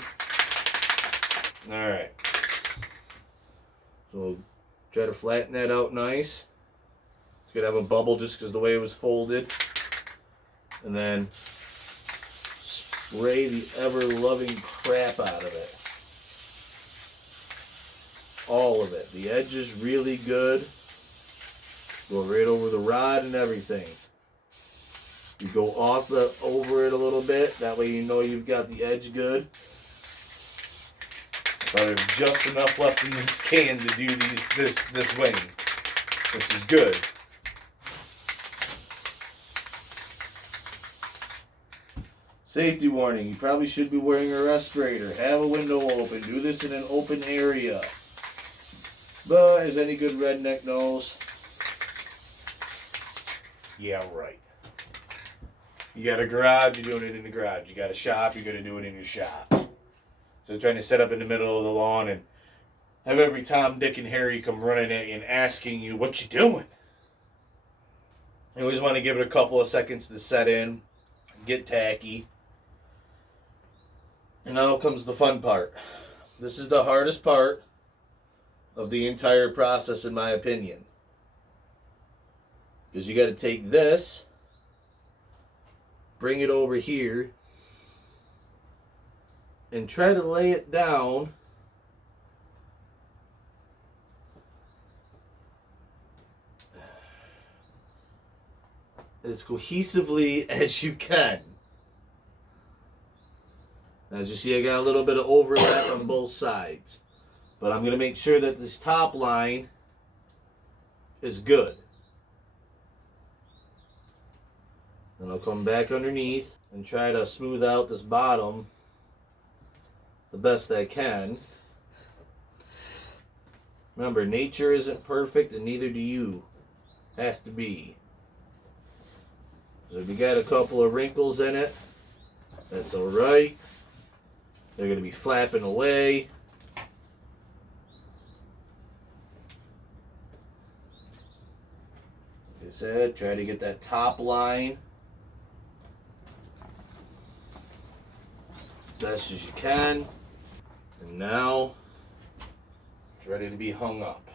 All right. So we'll try to flatten that out nice. It's going to have a bubble just because the way it was folded. And then spray the ever-loving crap out of it. All of it. The edge is really good. Go right over the rod and everything. You go over it a little bit. That way you know you've got the edge good. But there's just enough left in this can to do this wing, which is good. Safety warning, you probably should be wearing a respirator. Have a window open. Do this in an open area. But as any good redneck knows, yeah, right. You got a garage, you're doing it in the garage. You got a shop, you're going to do it in your shop. So trying to set up in the middle of the lawn and have every Tom, Dick, and Harry come running at you and asking you, what you doing? You always want to give it a couple of seconds to set in, get tacky. And now comes the fun part. This is the hardest part of the entire process, in my opinion. Because you got to take this, bring it over here, and try to lay it down as cohesively as you can. As you see, I got a little bit of overlap on both sides. But I'm going to make sure that this top line is good. And I'll come back underneath and try to smooth out this bottom the best I can. Remember, nature isn't perfect and neither do you have to be. So if you got a couple of wrinkles in it, that's alright. They're going to be flapping away. Like I said, try to get that top line as best as you can. And now it's ready to be hung up.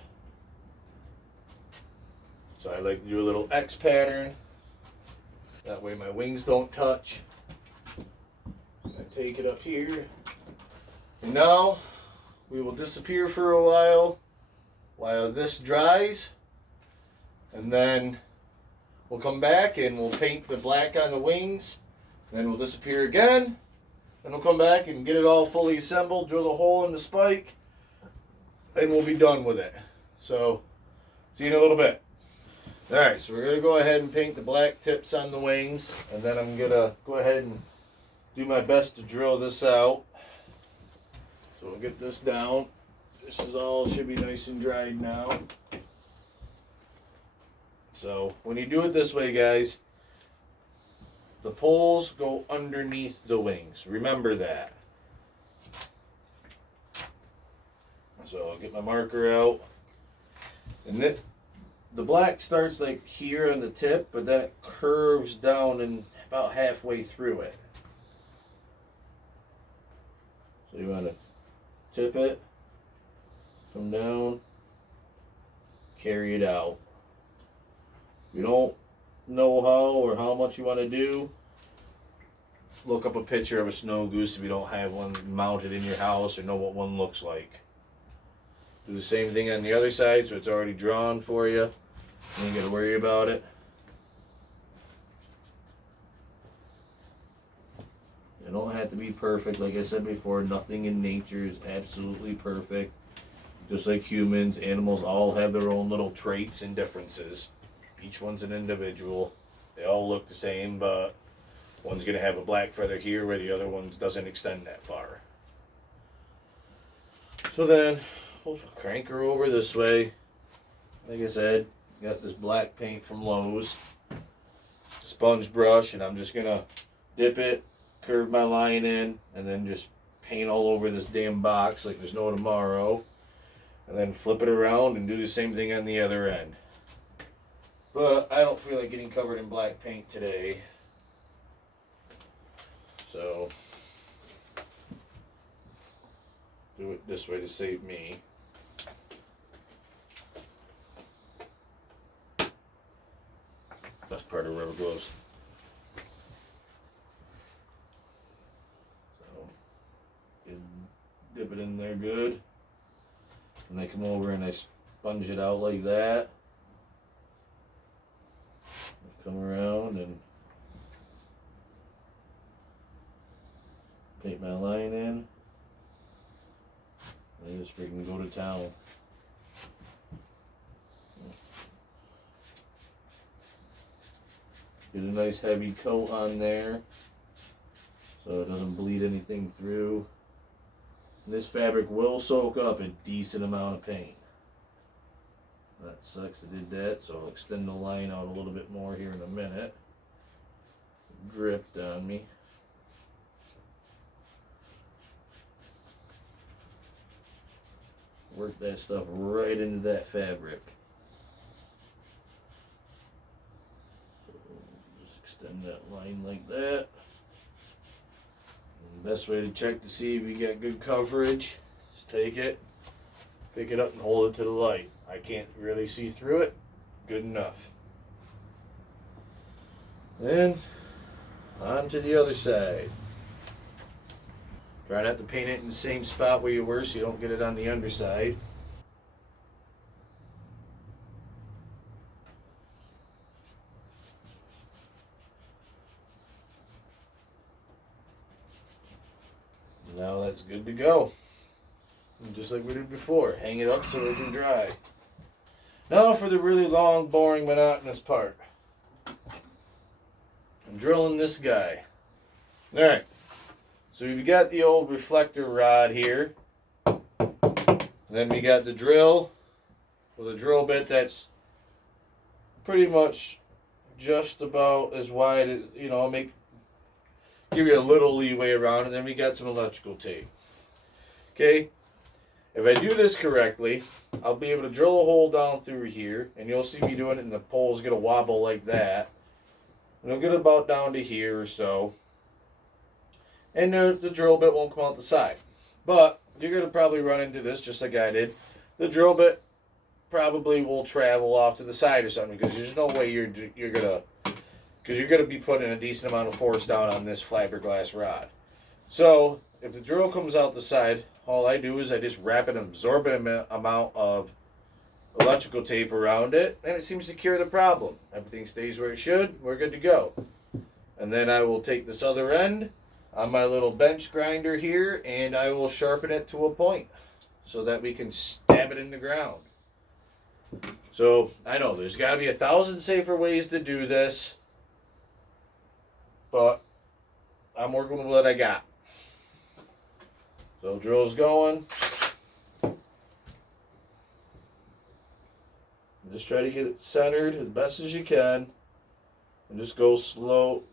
So I like to do a little X pattern. That way my wings don't touch. I take it up here. And now we will disappear for a while this dries. And then we'll come back and we'll paint the black on the wings. Then we'll disappear again. Then we'll come back and get it all fully assembled, drill a hole in the spike, and we'll be done with it. So, see you in a little bit. Alright, so we're going to go ahead and paint the black tips on the wings, and then I'm going to go ahead and do my best to drill this out. So we'll get this down. This is all, should be nice and dried now. So when you do it this way, guys, the poles go underneath the wings. Remember that. So I'll get my marker out. And then the black starts like here on the tip, but then it curves down and about halfway through it. So you want to tip it, come down, carry it out. If you don't know how or how much you want to do, look up a picture of a snow goose if you don't have one mounted in your house or know what one looks like. Do the same thing on the other side so it's already drawn for you. You ain't got to worry about it. It don't have to be perfect. Like I said before, nothing in nature is absolutely perfect. Just like humans, animals all have their own little traits and differences. Each one's an individual. They all look the same, but one's going to have a black feather here where the other one doesn't extend that far. So then, we'll crank her over this way. Like I said, got this black paint from Lowe's. Sponge brush, and I'm just going to dip it, curve my line in, and then just paint all over this damn box like there's no tomorrow. And then flip it around and do the same thing on the other end. But I don't feel like getting covered in black paint today. So, do it this way to save me. Best part of rubber gloves. So, you dip it in there good. And I come over and I sponge it out like that. Come around and paint my line in. And just freaking go to town. Get a nice heavy coat on there so it doesn't bleed anything through. And this fabric will soak up a decent amount of paint. That sucks, I did that, so I'll extend the line out a little bit more here in a minute. It dripped on me. Work that stuff right into that fabric. So just extend that line like that. And the best way to check to see if you got good coverage is take it, pick it up and hold it to the light. I can't really see through it. Good enough. Then on to the other side. Try not to paint it in the same spot where you were so you don't get it on the underside. Now that's good to go. And just like we did before, hang it up so it can dry. Now for the really long, boring, monotonous part. I'm drilling this guy. Alright, so we've got the old reflector rod here. Then we got the drill with a drill bit that's pretty much just about as wide as, give you a little leeway around, and then we got some electrical tape. Okay, if I do this correctly, I'll be able to drill a hole down through here, and you'll see me doing it, and the pole's gonna wobble like that. And it'll get about down to here or so. And the drill bit won't come out the side. But you're gonna probably run into this just like I did. The drill bit probably will travel off to the side or something, because there's no way you're gonna, because you're gonna be putting a decent amount of force down on this fiberglass rod. So if the drill comes out the side, all I do is I just wrap an absorbent amount of electrical tape around it, and it seems to cure the problem. Everything stays where it should. We're good to go. And then I will take this other end on my little bench grinder here, and I will sharpen it to a point so that we can stab it in the ground. So I know there's got to be 1,000 safer ways to do this, but I'm working with what I got. So drill's going. Just try to get it centered as best as you can, and just go slow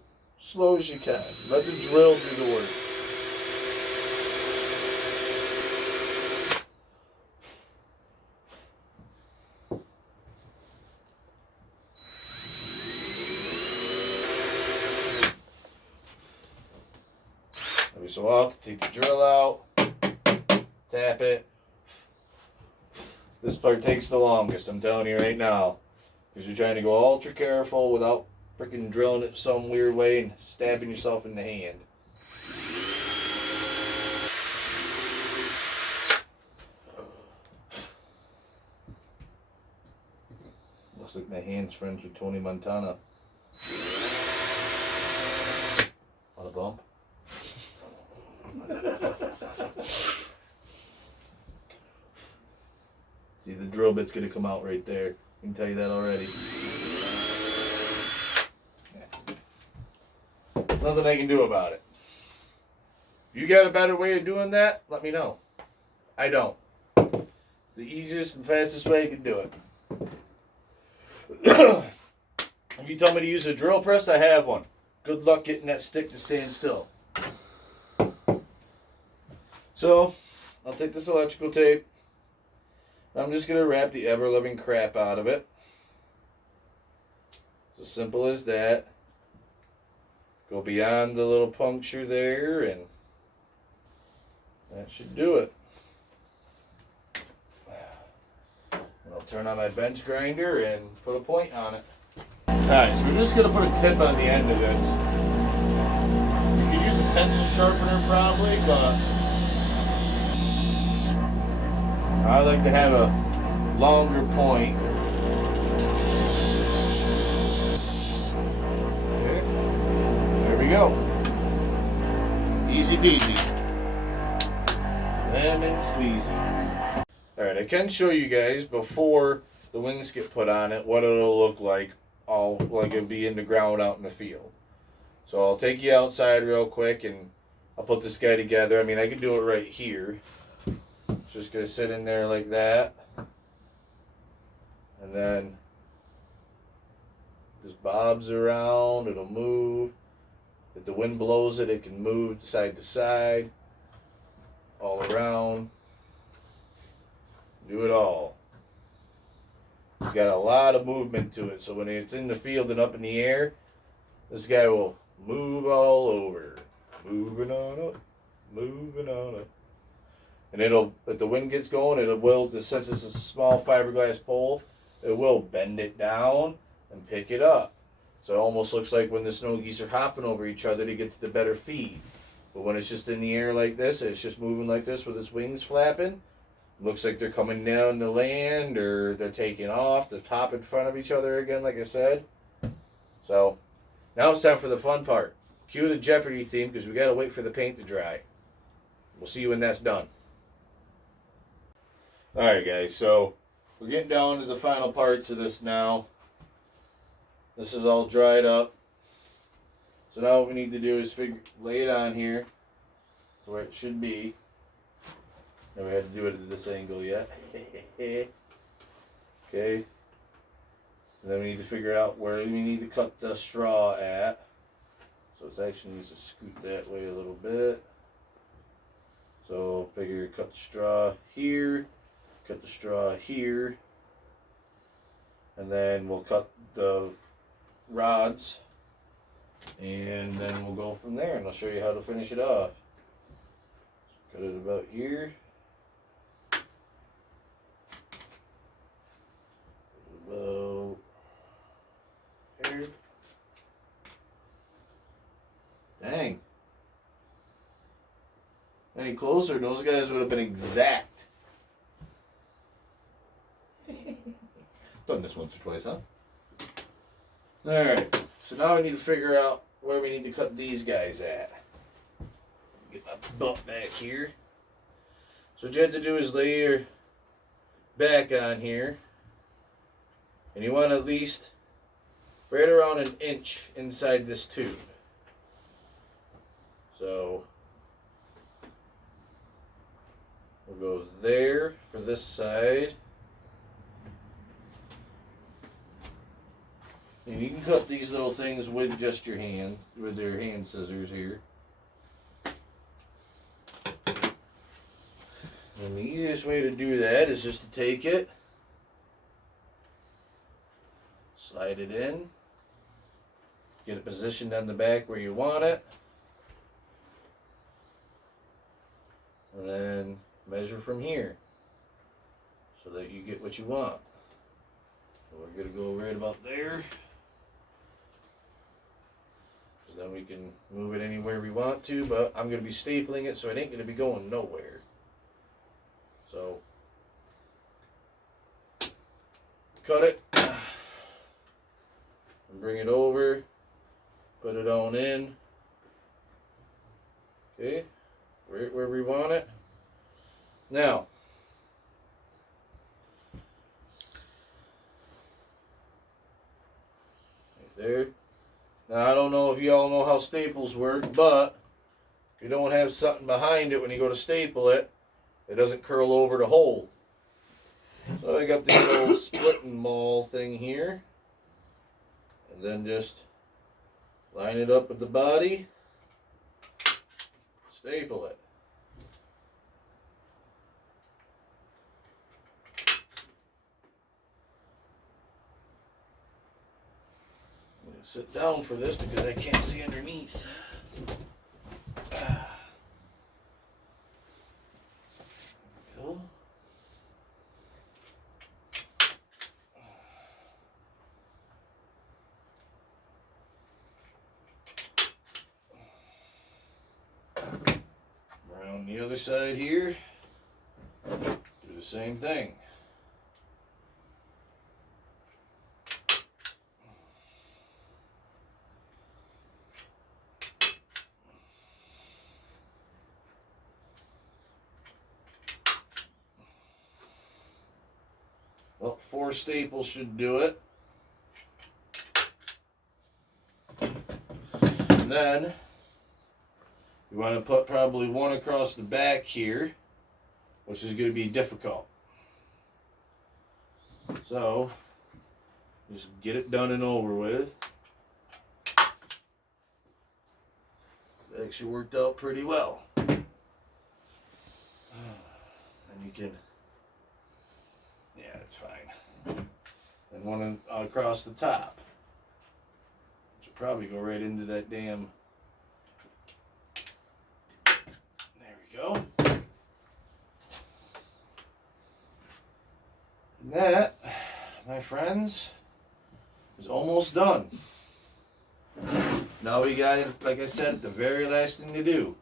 as you can. Let the drill do the work. Every so often, take the drill out, tap it. This part takes the longest, I'm telling you right now, because you're trying to go ultra careful without freaking drilling it some weird way and stabbing yourself in the hand. Looks like my hand's friends with Tony Montana. On a bump. See, the drill bit's gonna come out right there. I can tell you that already. Yeah. Nothing I can do about it. You got a better way of doing that? Let me know. I don't. It's the easiest and fastest way you can do it. If you tell me to use a drill press, I have one. Good luck getting that stick to stand still. So, I'll take this electrical tape. I'm just going to wrap the ever-loving crap out of it. It's as simple as that. Go beyond the little puncture there, and that should do it. And I'll turn on my bench grinder and put a point on it. Alright, so we're just going to put a tip on the end of this. You could use a pencil sharpener probably, but I like to have a longer point. Okay. There we go. Easy peasy. Lemon squeezy. Alright, I can show you guys before the wings get put on it what it'll look like. Like it'll be in the ground out in the field. So I'll take you outside real quick and I'll put this guy together. I mean, I can do it right here. Just gonna sit in there like that, and then just bobs around. It'll move. If the wind blows it, it can move side to side, all around. Do it all. It's got a lot of movement to it, so when it's in the field and up in the air, this guy will move all over, moving on up, moving on up. And it'll, if the wind gets going, it will, since it's a small fiberglass pole, it will bend it down and pick it up. So it almost looks like when the snow geese are hopping over each other to get to the better feed. But when it's just in the air like this, it's just moving like this with its wings flapping, looks like they're coming down to land or they're taking off to hop in front of each other again, like I said. So now it's time for the fun part. Cue the Jeopardy theme, because we got to wait for the paint to dry. We'll see you when that's done. Alright guys, so we're getting down to the final parts of this now. This is all dried up. So now what we need to do is lay it on here where it should be. Never had to do it at this angle yet. Okay. And then we need to figure out where we need to cut the straw at. So it actually needs to scoot that way a little bit. So figure cut the straw here, cut the straw here, and then we'll cut the rods, and then we'll go from there, and I'll show you how to finish it off. Cut it about here. About here. Dang. Any closer, those guys would have been exact. Done this once or twice, huh? Alright, so now we need to figure out where we need to cut these guys at. Get my butt back here. So what you have to do is lay your back on here. And you want at least right around an inch inside this tube. So we'll go there for this side. And you can cut these little things with just your hand, with your hand scissors here. And the easiest way to do that is just to take it, slide it in, get it positioned on the back where you want it, and then measure from here so that you get what you want. So we're going to go right about there, because then we can move it anywhere we want to, but I'm going to be stapling it so it ain't going to be going nowhere. So cut it and bring it over, put it on in, okay, right where we want it. Now, right there. Now I don't know if you all know how staples work, but if you don't have something behind it when you go to staple it, it doesn't curl over to hold. So I got the little split and maul thing here. And then just line it up with the body, staple it. I'm going to sit down for this because I can't see underneath. Around the other side here, do the same thing. Well, 4 staples should do it. And then you want to put probably one across the back here, which is going to be difficult. So just get it done and over with. It actually worked out pretty well. And you can, yeah, it's fine. And one across the top, which will probably go right into that damn. There we go. And that, my friends, is almost done. Now we got, like I said, the very last thing to do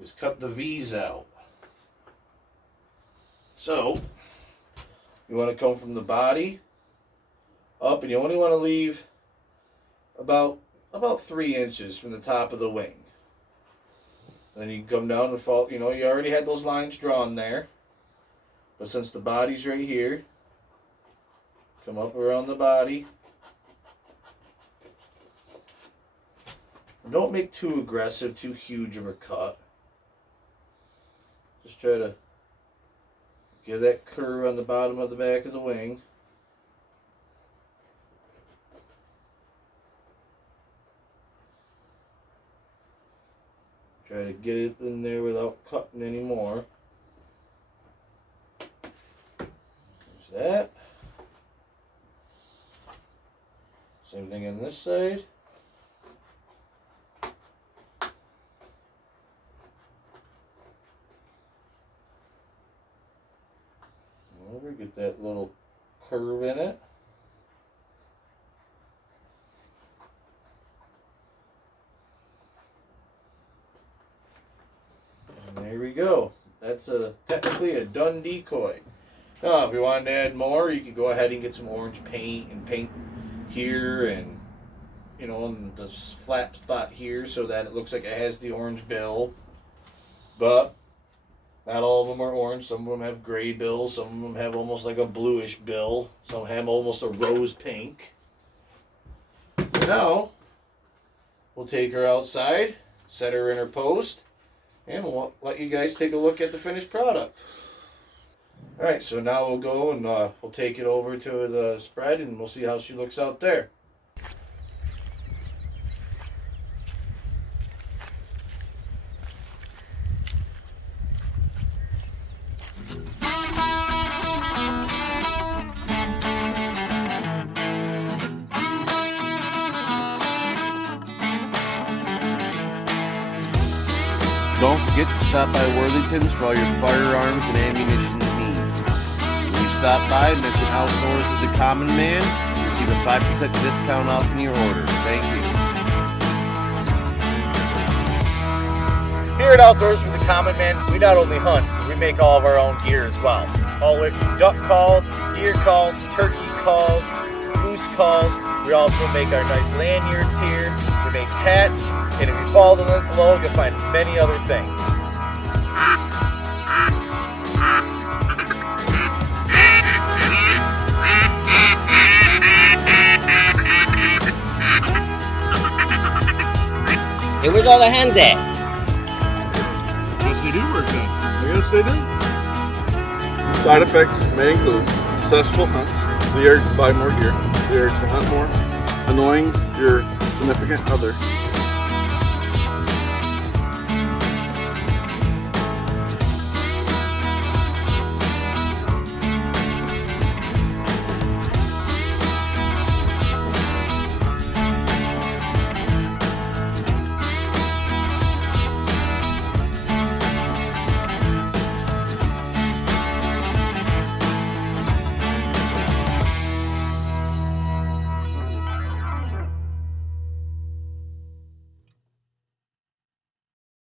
is cut the V's out. So you want to come from the body up, and you only want to leave about 3 inches from the top of the wing. Then you come down and fall, you know, you already had those lines drawn there. But since the body's right here, come up around the body. And don't make too aggressive, too huge of a cut. Just try to give that curve on the bottom of the back of the wing. Try to get it in there without cutting anymore. There's that. Same thing on this side. Over, get that little curve in it. And there we go. That's technically a done decoy. Now, if you wanted to add more, you could go ahead and get some orange paint and paint here and, you know, on the flap spot here so that it looks like it has the orange bill. But not all of them are orange. Some of them have gray bills. Some of them have almost like a bluish bill. Some have almost a rose pink. So now, we'll take her outside, set her in her post, and we'll let you guys take a look at the finished product. Alright, so now we'll go and we'll take it over to the spread and we'll see how she looks out there. Don't forget to stop by Worthington's for all your firearms and ammunition needs. When you stop by, mention Outdoors with the Common Man, receive a 5% discount off in your order. Thank you. Here at Outdoors with the Common Man, we not only hunt, we make all of our own gear as well. All the way from duck calls, deer calls, turkey calls, goose calls. We also make our nice lanyards here. We make hats, and if you follow the link below, you'll find many other things. Hey, where's all the hens at? Yes, they do work then. Yes, they do. Side effects may include successful hunts, the urge to buy more gear, the urge to hunt more, annoying your significant other,